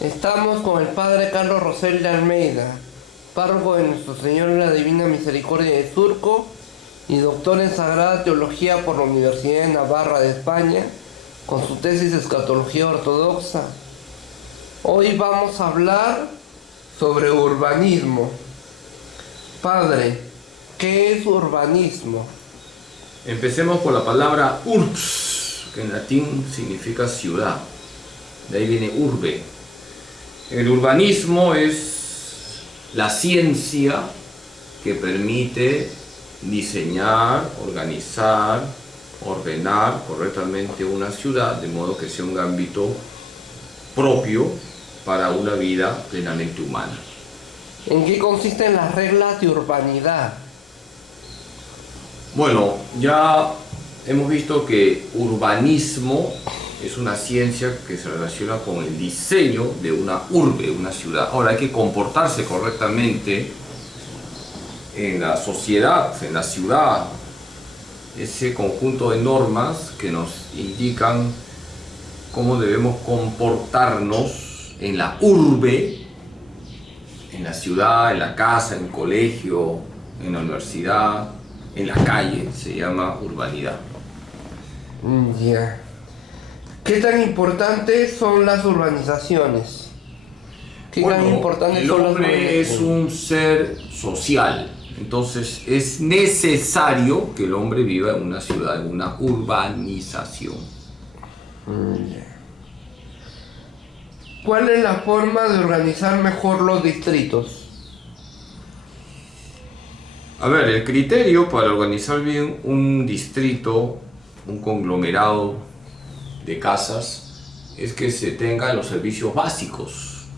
Estamos con el Padre Carlos Rosel de Almeida, párroco de Nuestro Señor de la Divina Misericordia de Surco y doctor en Sagrada Teología por la Universidad de Navarra de España, con su tesis de Escatología Ortodoxa. Hoy vamos a hablar sobre urbanismo. Padre, ¿qué es urbanismo? Empecemos por la palabra urbs, que en latín significa ciudad. De ahí viene urbe. El urbanismo es la ciencia que permite diseñar, organizar, ordenar correctamente una ciudad de modo que sea un ámbito propio para una vida plenamente humana. ¿En qué consisten las reglas de urbanidad? Bueno, ya hemos visto que urbanismo es una ciencia que se relaciona con el diseño de una urbe, una ciudad. Ahora hay que comportarse correctamente en la sociedad, en la ciudad, ese conjunto de normas que nos indican cómo debemos comportarnos en la urbe, en la ciudad, en la casa, en el colegio, en la universidad, en la calle, se llama urbanidad. Ya. ¿Qué tan importantes son las urbanizaciones? ¿Qué tan importantes el son las hombre es urbanizaciones? un ser social, entonces es necesario que el hombre viva en una ciudad, en una urbanización. Ya. ¿Cuál es la forma de organizar mejor los distritos? A ver, el criterio para organizar bien un distrito, un conglomerado de casas, es que se tengan los servicios básicos: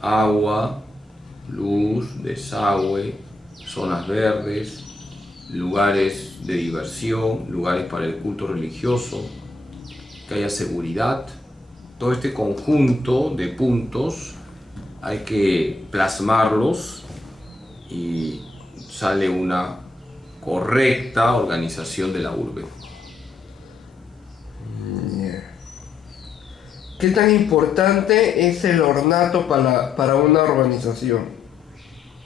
agua, luz, desagüe, zonas verdes, lugares de diversión, lugares para el culto religioso, que haya seguridad. Todo este conjunto de puntos hay que plasmarlos y sale una correcta organización de la urbe. ¿Qué tan importante es el ornato para una urbanización?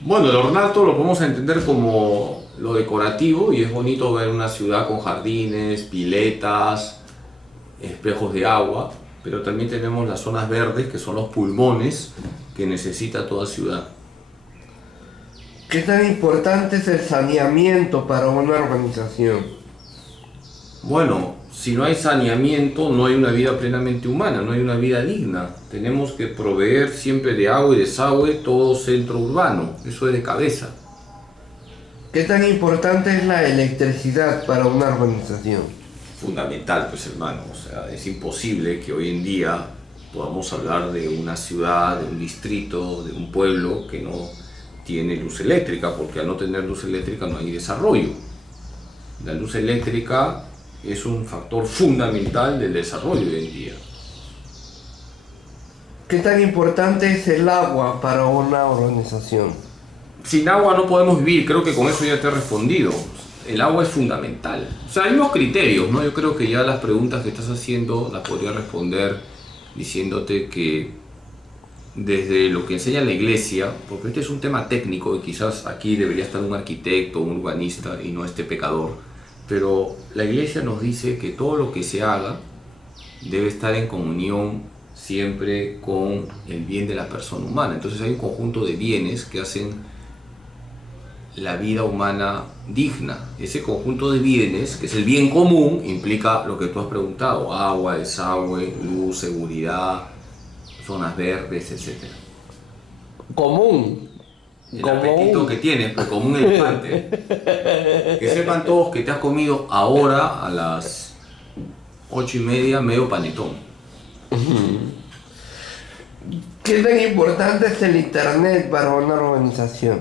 Bueno, el ornato lo podemos entender como lo decorativo, y es bonito ver una ciudad con jardines, piletas, espejos de agua, pero también tenemos las zonas verdes, que son los pulmones que necesita toda ciudad. ¿Qué tan importante es el saneamiento para una urbanización? Bueno, si no hay saneamiento, no hay una vida plenamente humana, no hay una vida digna. Tenemos que proveer siempre de agua y desagüe todo centro urbano, eso es de cabeza. ¿Qué tan importante es la electricidad para una urbanización? Fundamental, pues, hermano, o sea, es imposible que hoy en día podamos hablar de una ciudad, de un distrito, de un pueblo que no tiene luz eléctrica, porque al no tener luz eléctrica no hay desarrollo. La luz eléctrica es un factor fundamental del desarrollo hoy en día. ¿Qué tan importante es el agua para una urbanización? Sin agua no podemos vivir, creo que con eso ya te he respondido. El agua es fundamental. O sea, hay unos criterios, ¿no? Yo creo que ya las preguntas que estás haciendo las podría responder diciéndote que desde lo que enseña la iglesia, porque este es un tema técnico y quizás aquí debería estar un arquitecto, un urbanista y no este pecador, pero la iglesia nos dice que todo lo que se haga debe estar en comunión siempre con el bien de la persona humana. Entonces hay un conjunto de bienes que hacen la vida humana digna. Ese conjunto de bienes, que es el bien común, implica lo que tú has preguntado: agua, desagüe, luz, seguridad, zonas verdes, etc. Común. El apetito que tienes, pues, como un elefante. Que sepan todos que te has comido ahora a las 8:30 medio panetón. ¿Qué tan importante es el internet para una urbanización?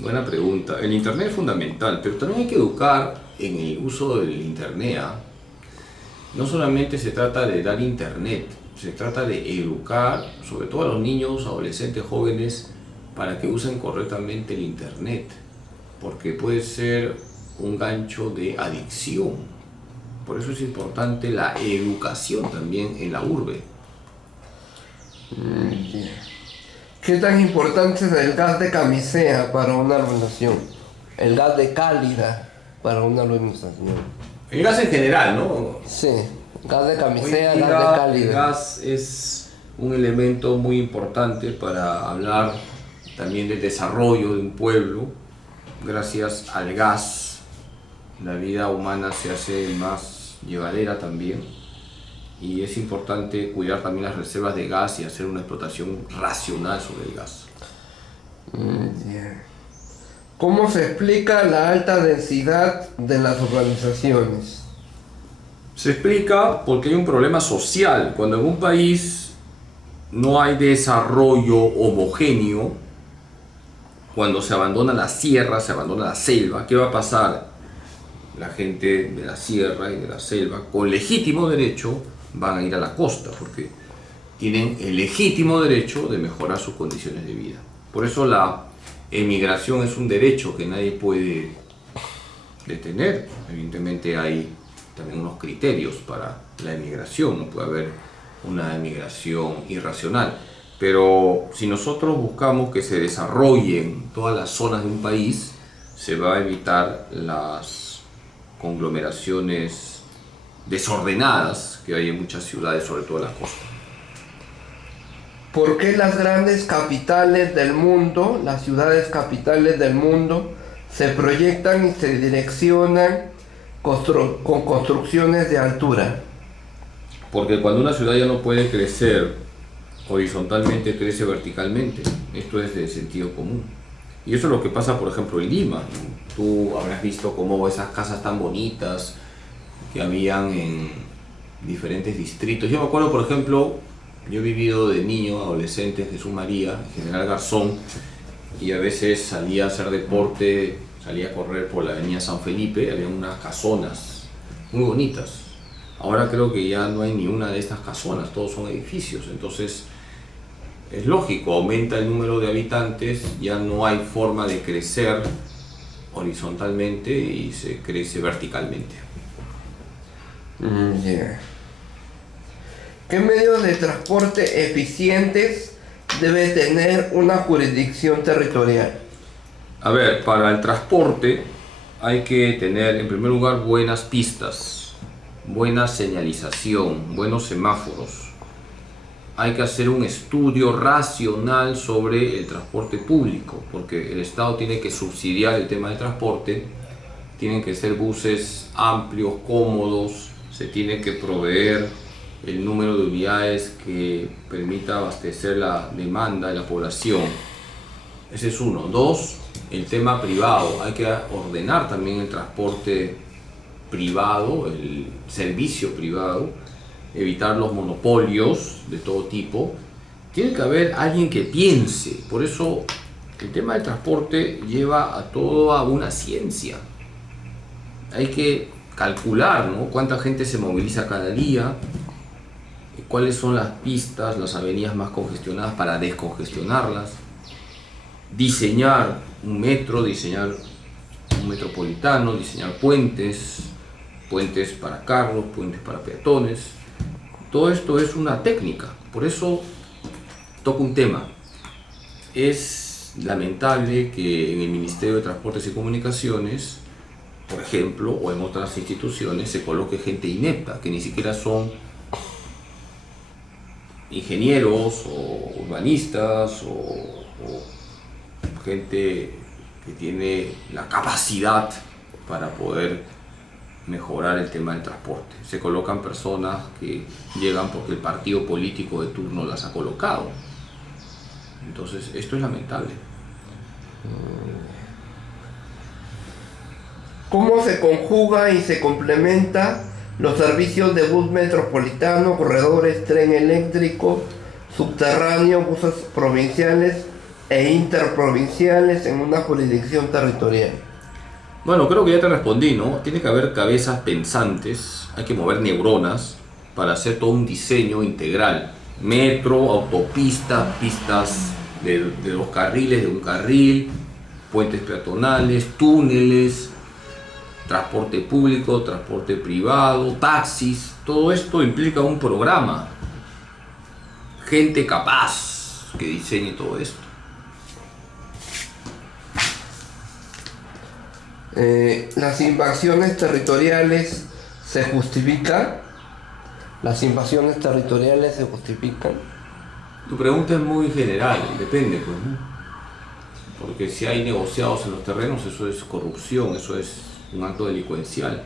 Buena pregunta. El internet es fundamental, pero también hay que educar en el uso del internet, ¿ah? No solamente se trata de dar internet, se trata de educar, sobre todo a los niños, adolescentes, jóvenes, para que usen correctamente el internet, porque puede ser un gancho de adicción. Por eso es importante la educación también en la urbe. Ya. ¿Qué tan importante es el gas de camisea para una organización? El gas de cálida para una organización. El gas en general, ¿no? Sí, gas de camisea, Hoy día, gas de el cálida. gas es un elemento muy importante para hablar también del desarrollo de un pueblo. Gracias al gas, la vida humana se hace más llevadera también. Y es importante cuidar también las reservas de gas y hacer una explotación racional sobre el gas. Ya. ¿Cómo se explica la alta densidad de las urbanizaciones? Se explica porque hay un problema social. Cuando en un país no hay desarrollo homogéneo, cuando se abandona la sierra, se abandona la selva, ¿qué va a pasar? La gente de la sierra y de la selva, con legítimo derecho, van a ir a la costa, porque tienen el legítimo derecho de mejorar sus condiciones de vida. Por eso la emigración es un derecho que nadie puede detener. Evidentemente hay también unos criterios para la emigración, no puede haber una emigración irracional. Pero si nosotros buscamos que se desarrollen todas las zonas de un país, se va a evitar las conglomeraciones desordenadas que hay en muchas ciudades, sobre todo en la costa. ¿Por qué las grandes capitales del mundo, las ciudades capitales del mundo, se proyectan y se direccionan con construcciones de altura? Porque cuando una ciudad ya no puede crecer horizontalmente, crece verticalmente. Esto es de sentido común. Y eso es lo que pasa, por ejemplo, en Lima. Tú habrás visto cómo esas casas tan bonitas que habían en diferentes distritos. Yo me acuerdo, por ejemplo, yo he vivido de niño, adolescente, en Jesús María, en General Garzón, y a veces salía a hacer deporte, salía a correr por la avenida San Felipe, había unas casonas muy bonitas. Ahora creo que ya no hay ni una de estas casonas, todos son edificios, entonces es lógico, aumenta el número de habitantes, ya no hay forma de crecer horizontalmente y se crece verticalmente. Yeah. ¿Qué medios de transporte eficientes debe tener una jurisdicción territorial? A ver, para el transporte hay que tener en primer lugar buenas pistas, buena señalización, buenos semáforos. Hay que hacer un estudio racional sobre el transporte público, porque el Estado tiene que subsidiar el tema del transporte, tienen que ser buses amplios, cómodos, se tiene que proveer el número de unidades que permita abastecer la demanda de la población. Ese es uno. Dos, el tema privado. Hay que ordenar también el transporte privado, el servicio privado, evitar los monopolios de todo tipo. Tiene que haber alguien que piense. Por eso el tema del transporte lleva a toda una ciencia. Hay que calcular, ¿no?, cuánta gente se moviliza cada día, cuáles son las pistas, las avenidas más congestionadas para descongestionarlas, diseñar un metro, diseñar un metropolitano, diseñar puentes para carros, puentes para peatones. Todo esto es una técnica, por eso toco un tema. Es lamentable que en el Ministerio de Transportes y Comunicaciones, por ejemplo, o en otras instituciones, se coloque gente inepta, que ni siquiera son ingenieros o urbanistas o gente que tiene la capacidad para poder mejorar el tema del transporte. Se colocan personas que llegan porque el partido político de turno las ha colocado. Entonces, esto es lamentable. ¿Cómo se conjuga y se complementa los servicios de bus metropolitano, corredores, tren eléctrico, subterráneo, buses provinciales e interprovinciales en una jurisdicción territorial? Bueno, creo que ya te respondí, ¿no? Tiene que haber cabezas pensantes, hay que mover neuronas para hacer todo un diseño integral. Metro, autopista, pistas de 2 carriles, de 1 carril, puentes peatonales, túneles, transporte público, transporte privado, taxis. Todo esto implica un programa. gente capaz que diseñe todo esto. Las invasiones territoriales se justifican. Las invasiones territoriales se justifican. Tu pregunta es muy general, depende, pues, ¿no? Porque si hay negociados en los terrenos, eso es corrupción, eso es un acto delincuencial.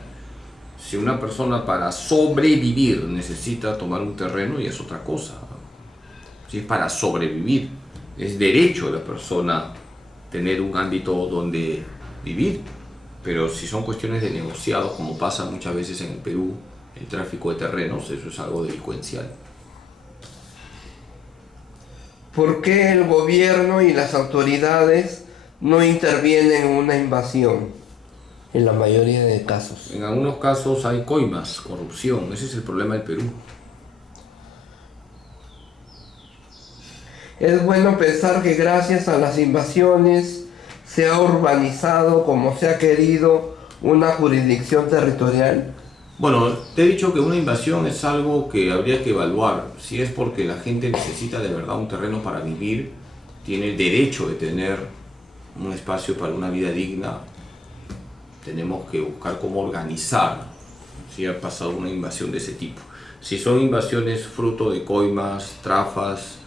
Si una persona para sobrevivir necesita tomar un terreno, y es otra cosa. Si es para sobrevivir, es derecho de la persona tener un ámbito donde vivir. Pero si son cuestiones de negociados, como pasa muchas veces en el Perú, el tráfico de terrenos, eso es algo delincuencial. ¿Por qué el gobierno y las autoridades no intervienen en una invasión? En la mayoría de casos. En algunos casos hay coimas, corrupción, ese es el problema del Perú. Es bueno pensar que gracias a las invasiones se ha urbanizado como se ha querido una jurisdicción territorial. Bueno, te he dicho que una invasión es algo que habría que evaluar. Si es porque la gente necesita de verdad un terreno para vivir, tiene el derecho de tener un espacio para una vida digna, tenemos que buscar cómo organizar si ha pasado una invasión de ese tipo. Si son invasiones fruto de coimas, trafas,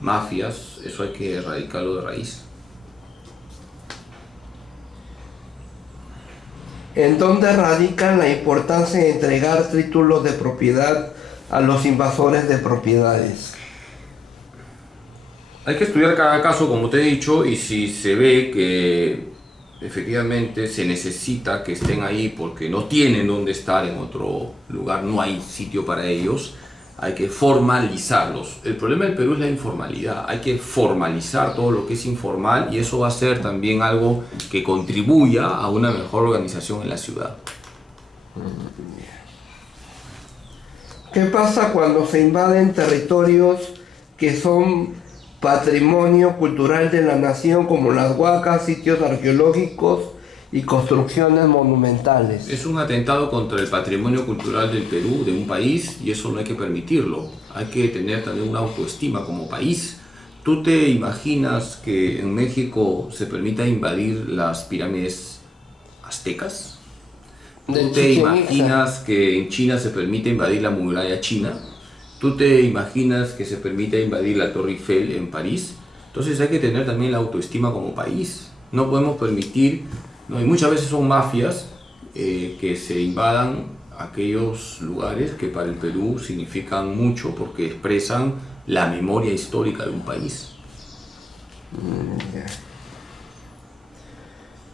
mafias, eso hay que erradicarlo de raíz. ¿En dónde radica la importancia de entregar títulos de propiedad a los invasores de propiedades? Hay que estudiar cada caso, como te he dicho, y si se ve que efectivamente se necesita que estén ahí porque no tienen dónde estar en otro lugar, no hay sitio para ellos, hay que formalizarlos. El problema del Perú es la informalidad, hay que formalizar todo lo que es informal y eso va a ser también algo que contribuya a una mejor organización en la ciudad. ¿Qué pasa cuando se invaden territorios que son patrimonio cultural de la nación, como las huacas, sitios arqueológicos y construcciones monumentales? Es un atentado contra el patrimonio cultural del Perú, de un país, y eso no hay que permitirlo. Hay que tener también una autoestima como país. ¿Tú te imaginas que en México se permita invadir las pirámides aztecas? ¿Tú te imaginas que en China se permite invadir la muralla china? ¿Tú te imaginas que se permite invadir la Torre Eiffel en París? Entonces hay que tener también la autoestima como país. No podemos permitir, ¿no? Y muchas veces son mafias que se invadan aquellos lugares que para el Perú significan mucho porque expresan la memoria histórica de un país.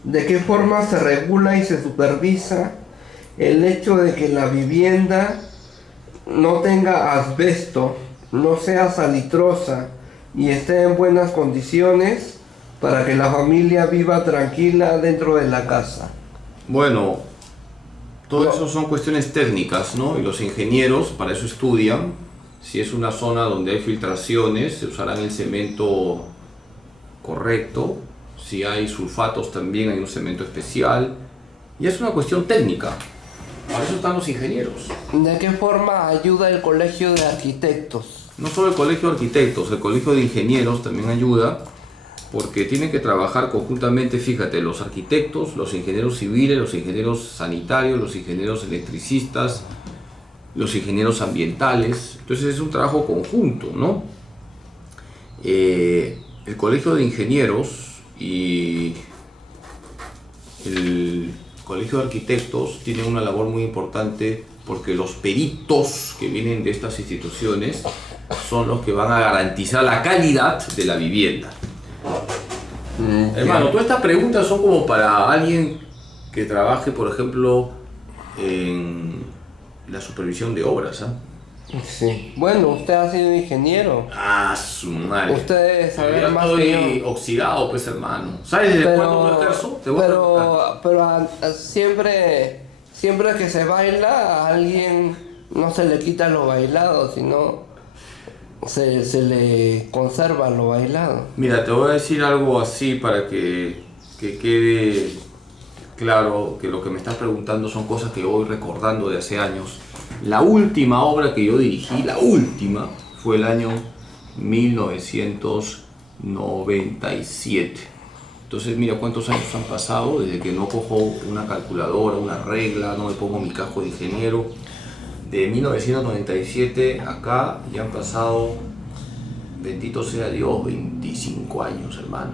¿De qué forma se regula y se supervisa el hecho de que la vivienda no tenga asbesto, no sea salitrosa y esté en buenas condiciones para que la familia viva tranquila dentro de la casa? Bueno, todo eso son cuestiones técnicas, ¿no? Y los ingenieros para eso estudian. Si es una zona donde hay filtraciones, se usarán el cemento correcto. Si hay sulfatos también hay un cemento especial. Y es una cuestión técnica. Para eso están los ingenieros. ¿De qué forma ayuda el Colegio de Arquitectos? No solo el Colegio de Arquitectos, el Colegio de Ingenieros también ayuda, porque tienen que trabajar conjuntamente, fíjate, los arquitectos, los ingenieros civiles, los ingenieros sanitarios, los ingenieros electricistas, los ingenieros ambientales. Entonces es un trabajo conjunto, ¿no? El Colegio de Ingenieros y el Colegio de Arquitectos tienen una labor muy importante porque los peritos que vienen de estas instituciones son los que van a garantizar la calidad de la vivienda. Hermano, todas estas preguntas son como para alguien que trabaje, por ejemplo, en la supervisión de obras, ¿ah? Sí. Bueno, usted ha sido ingeniero. Ah, su madre. Usted debe saber Ya más que estoy yo. oxidado, pues, hermano. ¿Sabes desde cuándo me ejerzo? Te voy a preguntar. Pero siempre que se baila, a alguien no se le quita lo bailado, sino se le conserva lo bailado. Mira, te voy a decir algo así para que quede claro que lo que me estás preguntando son cosas que voy recordando de hace años. La última obra que yo dirigí, la última, fue el año 1997. Entonces mira cuántos años han pasado desde que no cojo una calculadora, una regla, no me pongo mi casco de ingeniero. De 1997 acá ya han pasado, bendito sea Dios, 25 años, hermano.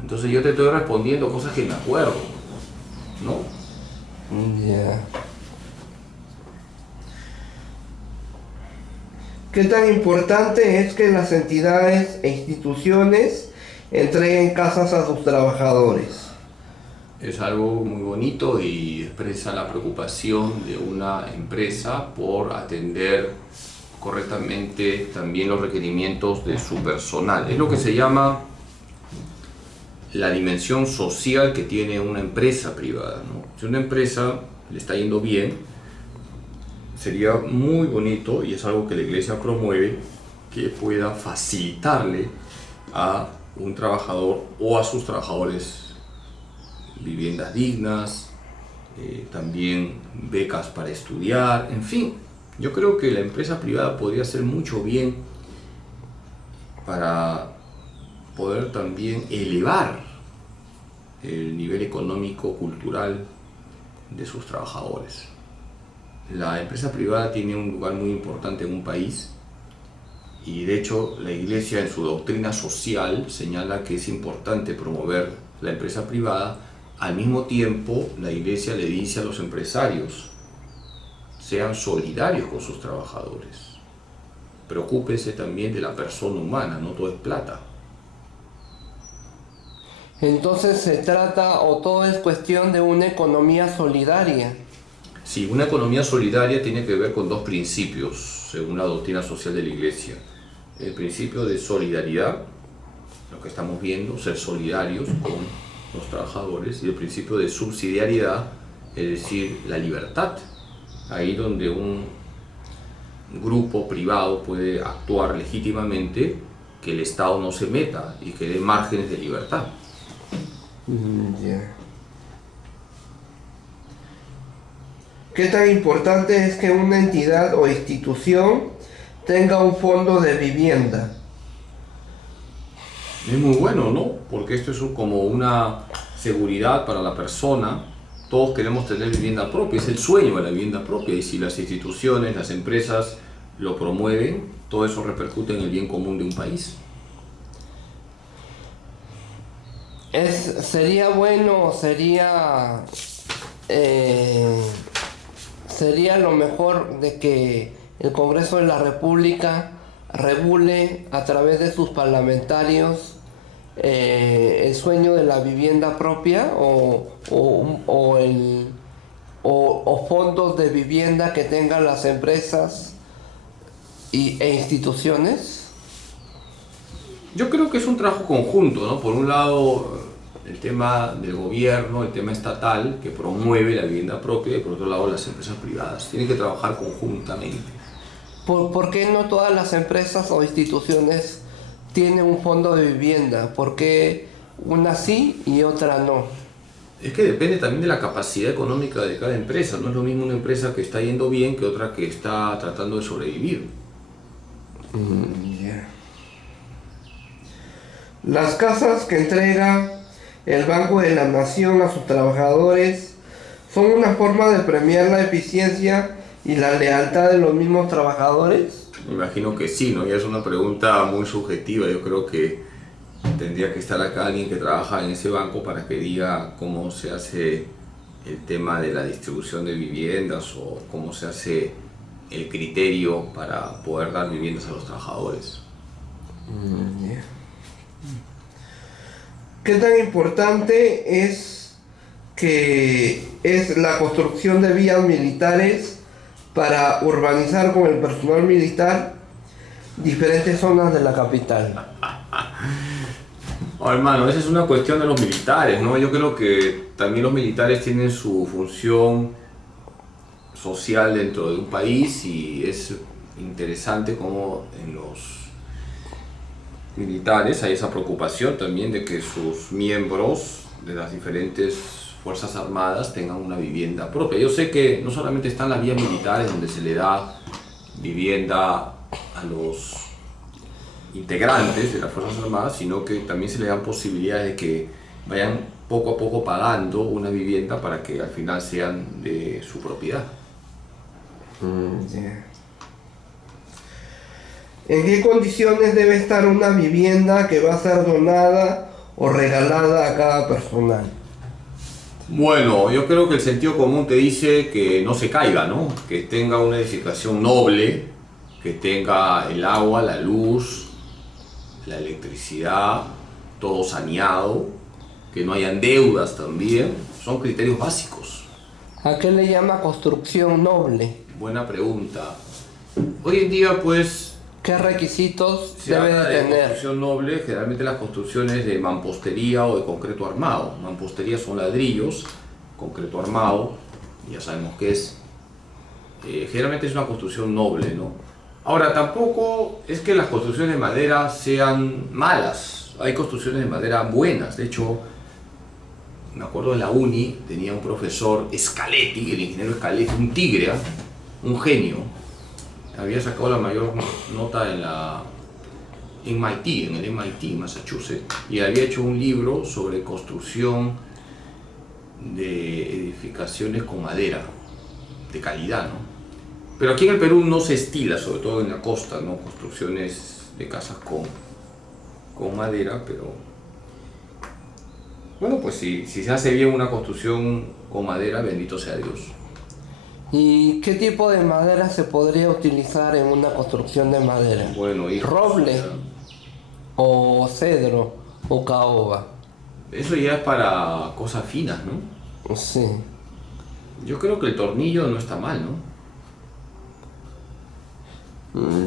Entonces yo te estoy respondiendo cosas que me acuerdo, ¿no? Ya. ¿Qué tan importante es que las entidades e instituciones entreguen casas a sus trabajadores? Es algo muy bonito y expresa la preocupación de una empresa por atender correctamente también los requerimientos de su personal. Es lo que se llama la dimensión social que tiene una empresa privada, ¿no? Si una empresa le está yendo bien, sería muy bonito, y es algo que la iglesia promueve, que pueda facilitarle a un trabajador o a sus trabajadores viviendas dignas, también becas para estudiar, en fin. Yo creo que la empresa privada podría hacer mucho bien para poder también elevar el nivel económico, cultural de sus trabajadores. La empresa privada tiene un lugar muy importante en un país y de hecho la Iglesia en su doctrina social señala que es importante promover la empresa privada. Al mismo tiempo, la Iglesia le dice a los empresarios: sean solidarios con sus trabajadores. Preocúpense también de la persona humana, no todo es plata. Entonces se trata, o todo es cuestión de una economía solidaria. Sí, una economía solidaria tiene que ver con dos principios, según la doctrina social de la Iglesia. El principio de solidaridad, lo que estamos viendo, ser solidarios con los trabajadores, y el principio de subsidiariedad, es decir, la libertad, ahí donde un grupo privado puede actuar legítimamente, que el Estado no se meta y que dé márgenes de libertad. Ya. ¿Qué tan importante es que una entidad o institución tenga un fondo de vivienda? Es muy bueno, ¿no? Porque esto es como una seguridad para la persona. Todos queremos tener vivienda propia, es el sueño de la vivienda propia, y si las instituciones, las empresas lo promueven, todo eso repercute en el bien común de un país. Sería bueno, sería lo mejor de que el Congreso de la República regule a través de sus parlamentarios el sueño de la vivienda propia o fondos de vivienda que tengan las empresas e instituciones. Yo creo que es un trabajo conjunto, ¿no? Por un lado, el tema del gobierno, el tema estatal, que promueve la vivienda propia, y por otro lado, las empresas privadas. Tienen que trabajar conjuntamente. ¿Por qué no todas las empresas o instituciones tienen un fondo de vivienda? ¿Por qué una sí y otra no? Es que depende también de la capacidad económica de cada empresa. No es lo mismo una empresa que está yendo bien que otra que está tratando de sobrevivir. Yeah. Las casas que entrega el Banco de la Nación a sus trabajadores son una forma de premiar la eficiencia y la lealtad de los mismos trabajadores. Me imagino que sí, ¿no? Ya es una pregunta muy subjetiva. Yo creo que tendría que estar acá alguien que trabaja en ese banco para que diga cómo se hace el tema de la distribución de viviendas o cómo se hace el criterio para poder dar viviendas a los trabajadores. Yeah. ¿Qué tan importante es la construcción de vías militares para urbanizar con el personal militar diferentes zonas de la capital? Oh, hermano, esa es una cuestión de los militares, ¿no? Yo creo que también los militares tienen su función social dentro de un país, y es interesante cómo en los militares hay esa preocupación también de que sus miembros de las diferentes fuerzas armadas tengan una vivienda propia. Yo sé que no solamente están las vías militares donde se le da vivienda a los integrantes de las Fuerzas Armadas, sino que también se les dan posibilidades de que vayan poco a poco pagando una vivienda para que al final sean de su propiedad. Ya. ¿En qué condiciones debe estar una vivienda que va a ser donada o regalada a cada personal? Bueno, yo creo que el sentido común te dice que no se caiga, ¿no? Que tenga una edificación noble, que tenga el agua, la luz, la electricidad, todo saneado, que no hayan deudas también. Son criterios básicos. ¿A qué le llama construcción noble? Buena pregunta. Hoy en día, pues, ¿Qué requisitos se debe habla de de tener? construcción noble, generalmente las construcciones de mampostería o de concreto armado. Mampostería son ladrillos, concreto armado, ya sabemos qué es. Generalmente es una construcción noble, ¿no? Ahora, tampoco es que las construcciones de madera sean malas. Hay construcciones de madera buenas. De hecho, me acuerdo en la uni, tenía un profesor, Scaletti, el ingeniero Scaletti, un tigre, ¿eh? Un genio. Había sacado la mayor nota en MIT, en el MIT, Massachusetts, y había hecho un libro sobre construcción de edificaciones con madera, de calidad, ¿no? Pero aquí en el Perú no se estila, sobre todo en la costa, ¿no? Construcciones de casas con madera, pero bueno, pues si se hace bien una construcción con madera, bendito sea Dios. ¿Y qué tipo de madera se podría utilizar en una construcción de madera? Bueno, hijos, ¿Roble ya. o cedro o caoba? Eso ya es para cosas finas, ¿no? Sí. Yo creo que el tornillo no está mal, ¿no?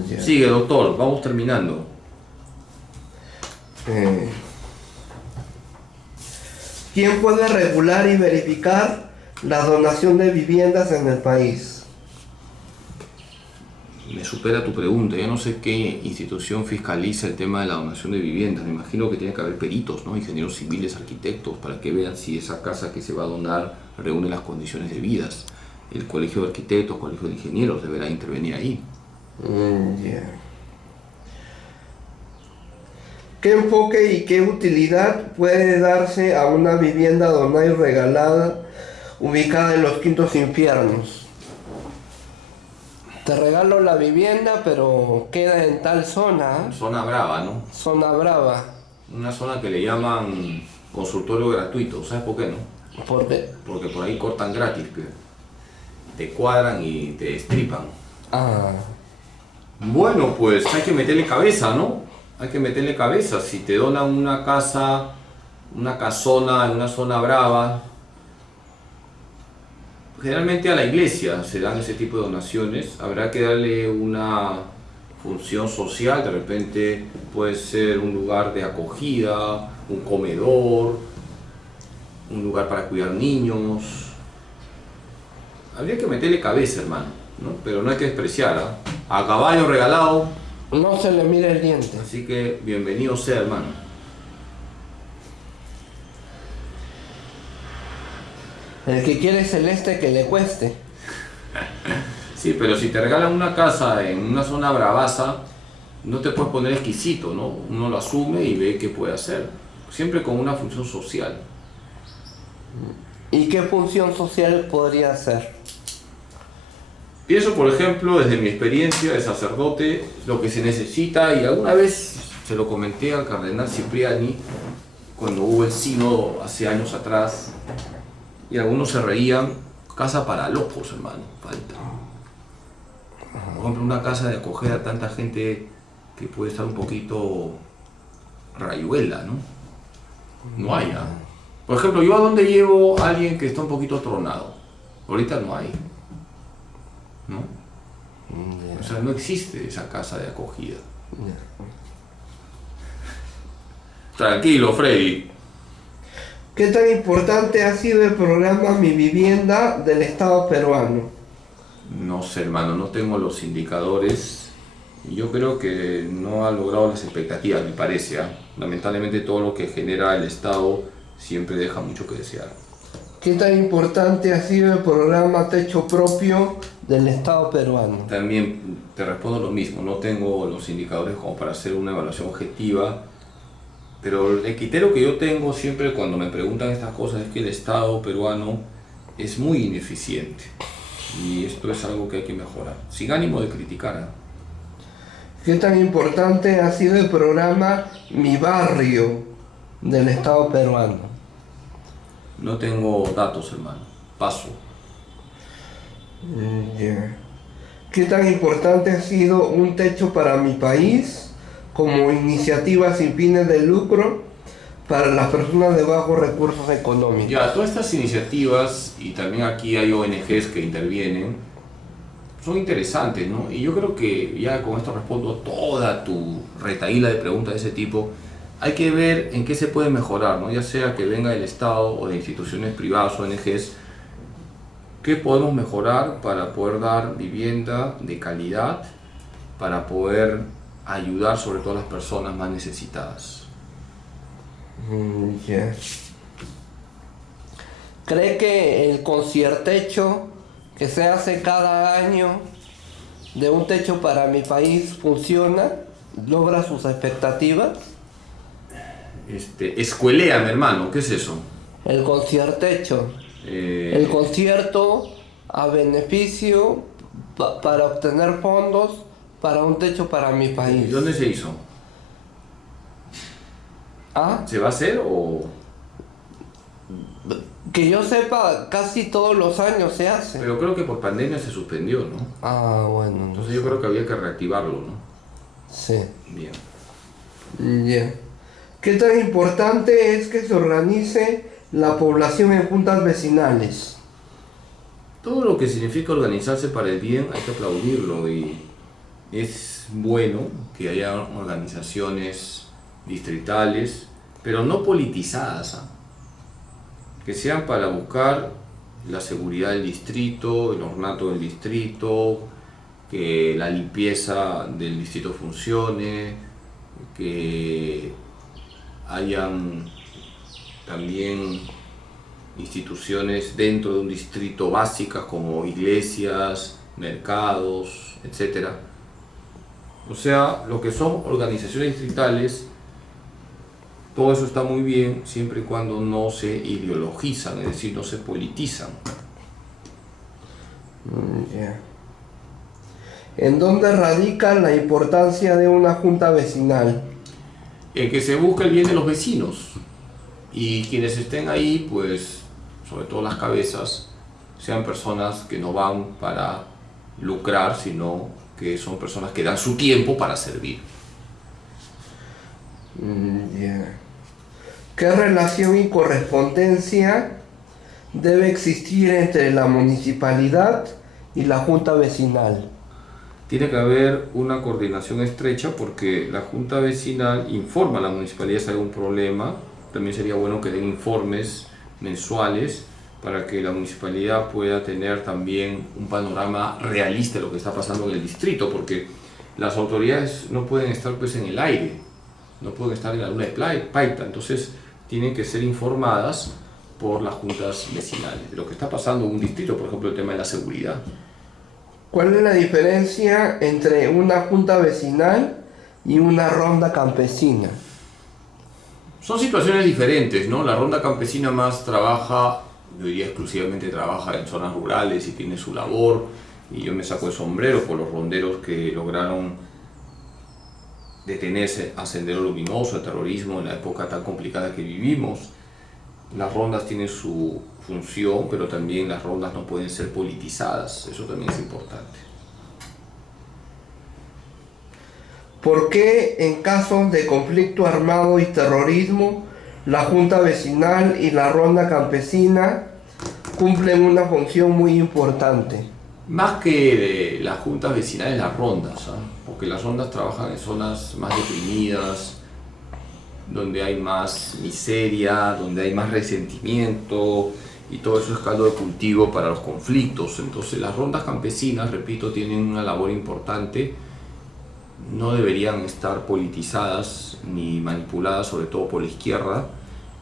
Ya. Sigue, doctor, vamos terminando. ¿Quién puede regular y verificar la donación de viviendas en el país? Me supera tu pregunta, yo no sé qué institución fiscaliza el tema de la donación de viviendas. Me imagino que tiene que haber peritos, ¿no? Ingenieros civiles, arquitectos, para que vean si esa casa que se va a donar reúne las condiciones debidas. El colegio de arquitectos, colegio de ingenieros deberá intervenir ahí. Ya. ¿Qué enfoque y qué utilidad puede darse a una vivienda donada y regalada ubicada en los quintos infiernos? Te regalo la vivienda, pero queda en tal zona, Zona brava, ¿no? zona brava. Una zona que le llaman consultorio gratuito, ¿sabes por qué, no? Porque, Porque por ahí cortan gratis, que te cuadran y te destripan. Bueno, pues hay que meterle cabeza, ¿no? Hay que meterle cabeza. Si te donan una casa, una casona en una zona brava, generalmente a la iglesia se dan ese tipo de donaciones. Habrá que darle una función social, de repente puede ser un lugar de acogida, un comedor, un lugar para cuidar niños. Habría que meterle cabeza, hermano, ¿no? Pero no hay que despreciar, ¿ah? A caballo regalado, no se le mira el diente. así que bienvenido sea, hermano. El que quiere celeste que le cueste. Sí, pero si te regalan una casa en una zona bravaza, no te puedes poner exquisito, ¿no? Uno lo asume y ve qué puede hacer. Siempre con una función social. ¿Y qué función social podría hacer? Pienso, por ejemplo, desde mi experiencia de sacerdote, lo que se necesita, y alguna vez se lo comenté al cardenal Cipriani, cuando hubo el sínodo hace años atrás, y algunos se reían, casa para locos, hermano, falta. Por ejemplo, una casa de acoger a tanta gente que puede estar un poquito rayuela, ¿no? No hay, ¿ah? Por ejemplo, ¿yo a dónde llevo a alguien que está un poquito tronado? Ahorita no hay, ¿no? O sea, no existe esa casa de acogida. Tranquilo, Freddy. ¿Qué tan importante ha sido el programa Mi Vivienda del Estado peruano? No sé, hermano, no tengo los indicadores. Yo creo que no ha logrado las expectativas, me parece, ¿ah? Lamentablemente todo lo que genera el Estado siempre deja mucho que desear. ¿Qué tan importante ha sido el programa Techo Propio del Estado peruano? También te respondo lo mismo, no tengo los indicadores como para hacer una evaluación objetiva, pero el criterio que yo tengo siempre cuando me preguntan estas cosas es que el Estado peruano es muy ineficiente y esto es algo que hay que mejorar, sin ánimo de criticar, ¿eh? ¿Qué tan importante ha sido el programa Mi Barrio del Estado peruano? No tengo datos, hermano, paso. Ya. ¿Qué tan importante ha sido Un Techo para mi País como iniciativa sin fines de lucro para las personas de bajos recursos económicos? Ya, todas estas iniciativas, y también aquí hay ONGs que intervienen, son interesantes, ¿no? Y yo creo que ya con esto respondo toda tu retahíla de preguntas de ese tipo. Hay que ver en qué se puede mejorar, ¿no? Ya sea que venga del Estado o de instituciones privadas, ONGs, qué podemos mejorar para poder dar vivienda de calidad, para poder ayudar sobre todo a las personas más necesitadas. Ya. ¿Cree que el conciertecho que se hace cada año de Un Techo para mi País funciona? ¿Logra sus expectativas? Escueléame, hermano, ¿qué es eso? El conciertecho. El concierto a beneficio para obtener fondos para Un Techo para mi País. ¿Dónde se hizo? ¿Ah? ¿Se va a hacer o...? Que yo sepa, casi todos los años se hace. Pero creo que por pandemia se suspendió, ¿no? Ah, bueno. Entonces yo creo que había que reactivarlo, ¿no? Sí. Bien. Ya. ¿Qué tan importante es que se organice la población en juntas vecinales? Todo lo que significa organizarse para el bien hay que aplaudirlo y es bueno que haya organizaciones distritales, pero no politizadas, ¿ah? Que sean para buscar la seguridad del distrito, el ornato del distrito, que la limpieza del distrito funcione, que hayan también instituciones dentro de un distrito básicas como iglesias, mercados, etc. O sea, lo que son organizaciones distritales, todo eso está muy bien siempre y cuando no se ideologizan, es decir, no se politizan. Ya. ¿En dónde radica la importancia de una junta vecinal? En que se busca el bien de los vecinos y quienes estén ahí, pues, sobre todo las cabezas, sean personas que no van para lucrar, sino que son personas que dan su tiempo para servir. Ya. ¿Qué relación y correspondencia debe existir entre la municipalidad y la junta vecinal? Tiene que haber una coordinación estrecha porque la junta vecinal informa a la municipalidad si hay algún problema. También sería bueno que den informes mensuales para que la municipalidad pueda tener también un panorama realista de lo que está pasando en el distrito, porque las autoridades no pueden estar pues en el aire, no pueden estar en la luna de paita, entonces tienen que ser informadas por las juntas vecinales de lo que está pasando en un distrito, por ejemplo el tema de la seguridad. ¿Cuál es la diferencia entre una junta vecinal y una ronda campesina? Son situaciones diferentes, ¿no? La ronda campesina más trabaja, yo diría exclusivamente trabaja en zonas rurales y tiene su labor, y yo me saco el sombrero por los ronderos que lograron detenerse a Sendero Luminoso, a terrorismo en la época tan complicada que vivimos. Las rondas tienen su función, pero también las rondas no pueden ser politizadas, eso también es importante. ¿Por qué en casos de conflicto armado y terrorismo la junta vecinal y la ronda campesina cumplen una función muy importante? Más que las juntas vecinales, las rondas, ¿eh? Porque las rondas trabajan en zonas más deprimidas, donde hay más miseria, donde hay más resentimiento, y todo eso es caldo de cultivo para los conflictos. Entonces las rondas campesinas, repito, tienen una labor importante, no deberían estar politizadas ni manipuladas, sobre todo por la izquierda,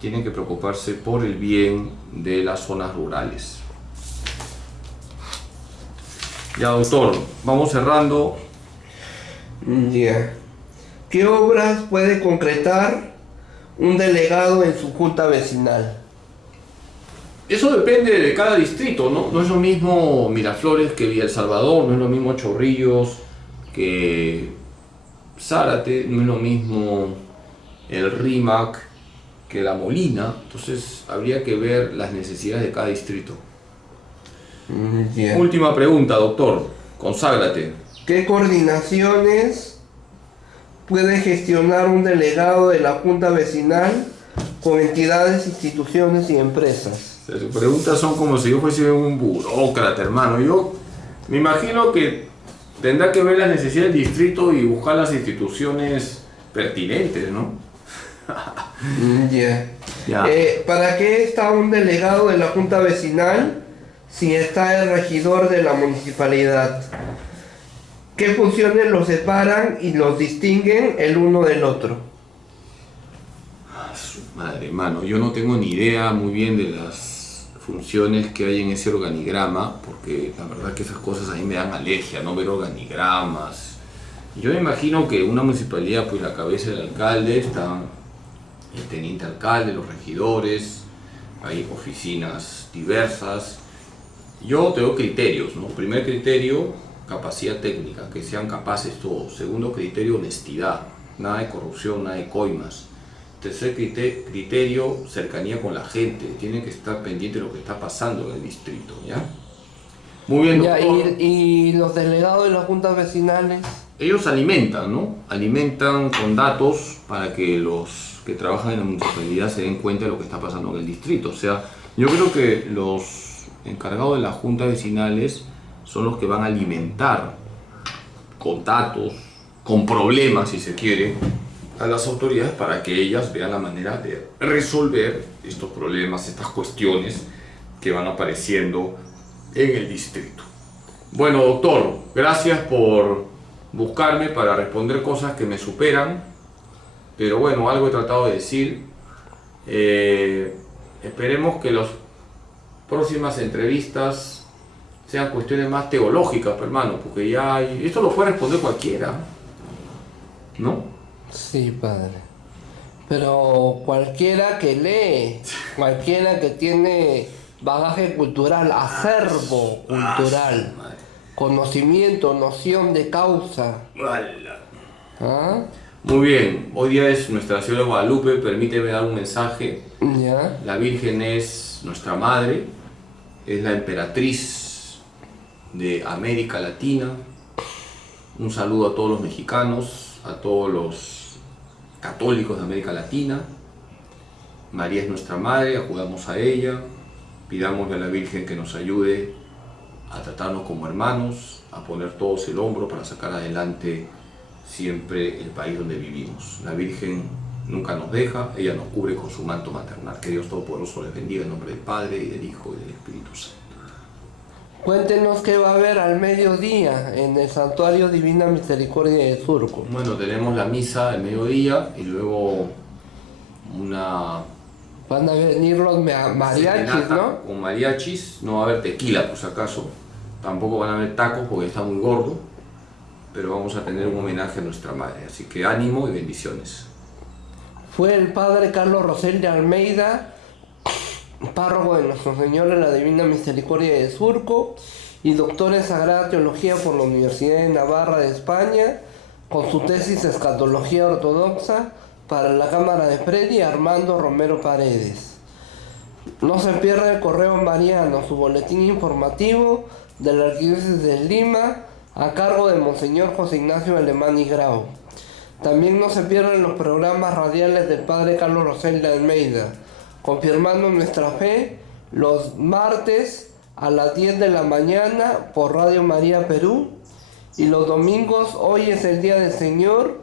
tienen que preocuparse por el bien de las zonas rurales. Ya, doctor, vamos cerrando. Ya. ¿Qué obras puede concretar un delegado en su junta vecinal? Eso depende de cada distrito, ¿no? No es lo mismo Miraflores que Villa El Salvador, no es lo mismo Chorrillos que Zárate, no es lo mismo el Rímac que La Molina. Entonces habría que ver las necesidades de cada distrito. Ya. Última pregunta, doctor. Conságrate. ¿Qué coordinaciones puede gestionar un delegado de la junta vecinal con entidades, instituciones y empresas? Sus preguntas son como si yo fuese un burócrata, hermano. Yo me imagino que tendrá que ver las necesidades del distrito y buscar las instituciones pertinentes, ¿no? Ya. Ya. ¿Para qué está un delegado de la junta vecinal si está el regidor de la municipalidad? ¿Qué funciones los separan y los distinguen el uno del otro? Su madre, hermano, yo no tengo ni idea muy bien de las funciones que hay en ese organigrama, porque la verdad que esas cosas a mí me dan alergia, no ver organigramas. Yo me imagino que una municipalidad, pues la cabeza del alcalde, está el teniente alcalde, los regidores, hay oficinas diversas. Yo tengo criterios, ¿no? Primer criterio, capacidad técnica, que sean capaces todos. Segundo criterio, honestidad, nada de corrupción, nada de coimas. Tercer criterio, cercanía con la gente, tienen que estar pendientes de lo que está pasando en el distrito, ¿ya? Muy bien, Ya, doctor. y los delegados de las juntas vecinales. Ellos alimentan, ¿no? Alimentan con datos para que los que trabajan en la municipalidad se den cuenta de lo que está pasando en el distrito. O sea, yo creo que los encargados de las juntas vecinales son los que van a alimentar con datos, con problemas, si se quiere, a las autoridades para que ellas vean la manera de resolver estos problemas, estas cuestiones que van apareciendo en el distrito. Bueno, doctor, gracias por buscarme para responder cosas que me superan, pero bueno, algo he tratado de decir. Esperemos que las próximas entrevistas sean cuestiones más teológicas, hermano, porque ya esto lo puede responder cualquiera, ¿no? Sí, padre. Pero cualquiera que lee, cualquiera que tiene bagaje cultural, acervo cultural, Madre. conocimiento, noción de causa. ¿Ah? Muy bien, hoy día es Nuestra Señora de Guadalupe, permíteme dar un mensaje. ¿Ya? La Virgen es nuestra madre, es la emperatriz de América Latina. Un saludo a todos los mexicanos, a todos los católicos de América Latina. María es nuestra madre, acudamos a ella, pidámosle a la Virgen que nos ayude a tratarnos como hermanos, a poner todos el hombro para sacar adelante siempre el país donde vivimos. La Virgen nunca nos deja, ella nos cubre con su manto maternal. Que Dios Todopoderoso les bendiga en nombre del Padre, y del Hijo, y del Espíritu Santo. Cuéntenos qué va a haber al mediodía en el Santuario Divina Misericordia de Surco. Bueno, tenemos la misa del mediodía y luego una Van a venir los mariachis, serenata ¿no? con mariachis. No va a haber tequila, por si acaso. Tampoco van a haber tacos porque está muy gordo. Pero vamos a tener un homenaje a nuestra madre. Así que ánimo y bendiciones. Fue el padre Carlos Rosel de Almeida, párroco de Nuestro Señor de la Divina Misericordia de Surco y doctor en Sagrada Teología por la Universidad de Navarra de España, con su tesis Escatología Ortodoxa para la Cámara de Freddy Armando Romero Paredes. No se pierda el correo mariano, su boletín informativo de la Arquidiócesis de Lima, a cargo de Monseñor José Ignacio Alemán y Grau. También no se pierdan los programas radiales del padre Carlos Rosel de Almeida, confirmando nuestra fe, los martes a las 10 de la mañana por Radio María Perú, y los domingos, hoy es el Día del Señor,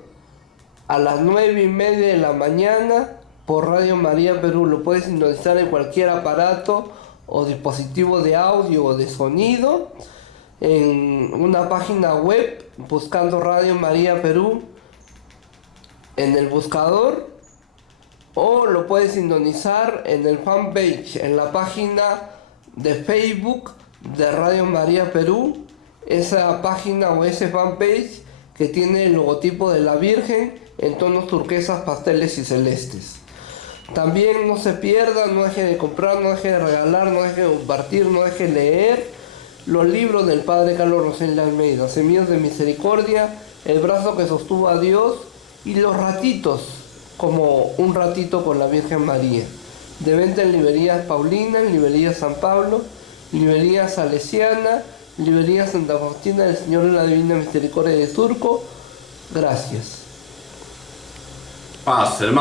a las 9:30 de la mañana por Radio María Perú. Lo puedes sintonizar en cualquier aparato o dispositivo de audio o de sonido, en una página web, buscando Radio María Perú en el buscador, o lo puedes sintonizar en el fanpage, en la página de Facebook de Radio María Perú, esa página o ese fanpage que tiene el logotipo de la Virgen en tonos turquesas, pasteles y celestes. También no se pierda, no deje de comprar, no deje de regalar, no deje de compartir, no deje de leer los libros del Padre Carlos Rosel de Almeida, Semillas de Misericordia, El brazo que sostuvo a Dios y Los ratitos, como un ratito con la Virgen María. De venta en librerías Paulina, en librerías San Pablo, librerías Salesiana, librería Santa Faustina del Señor de la Divina Misericordia de Surco. Gracias. Paz, hermano.